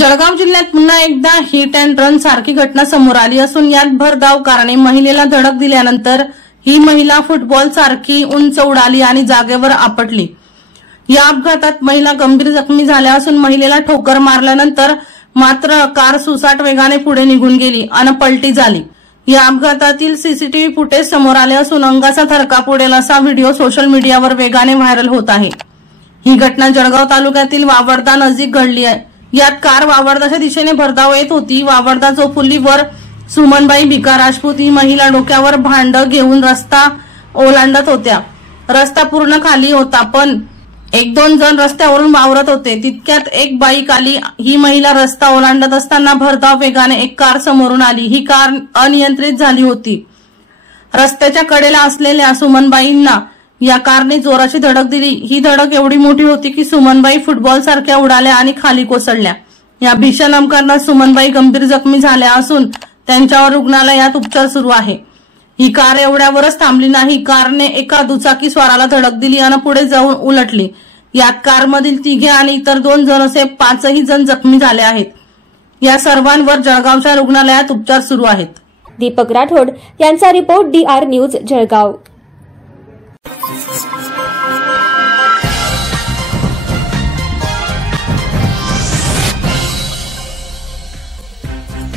जळगाव जिल्ह्यात पुन्हा एकदा हिट अँड रन सारखी घटना समोर आली असून यात भरधाव कारने महिलेला धडक दिल्यानंतर ही महिला फुटबॉल सारखी उंच उडाली आणि जागेवर आपटली। या अपघातात महिला गंभीर जखमी झाल्या असून महिलेला ठोकर मारल्यानंतर मात्र कार सुसाट वेगाने पुढे निघून गेली आणि पलटी झाली। या अपघातातील सीसीटीव्ही फुटेज समोर आले असून अंगाचा थरकाप उडेल असा व्हिडिओ सोशल मीडियावर वेगाने व्हायरल होत आहे। ही घटना जळगाव तालुक्यातील वावरदा नजीक घडली आहे। यात कार वावरदाच्या दिशेने भरधाव येत होती। वावरदा चौफुलीवर सुमनबाई भिका राजपूत ही महिला डोक्यावर भांड घेऊन रस्ता ओलांडत होत्या। रस्ता पूर्ण खाली होता पण एक दोन जण रस्त्यावरून वावरत होते। तितक्यात एक बाईक आली। ही महिला रस्ता ओलांडत असताना भरधाव वेगाने एक कार समोरून आली। ही कार अनियंत्रित झाली होती। रस्त्याच्या कडेला असलेल्या सुमनबाईंना या कारने जोराची धडक दिली। ही धडक एवढी मोठी होती की सुमनबाई फुटबॉल सारख्या उडाल्या आणि खाली कोसळल्या। या भीषण अपघातात सुमनबाई गंभीर जखमी झाल्या असून त्यांच्यावर रुग्णालयात उपचार सुरू आहे। ही कार एवढ्यावरच थांबली नाही, कारने एका दुचाकी स्वाराला धडक दिली आणि पुढे जाऊन उलटली। यात कारमधील तिघे आणि इतर 2 जण असे 5ही जण जखमी झाले आहेत। या सर्वांवर जळगावच्या रुग्णालयात उपचार सुरू आहेत। दीपक राठोड यांचा रिपोर्ट DR न्यूज जळगाव।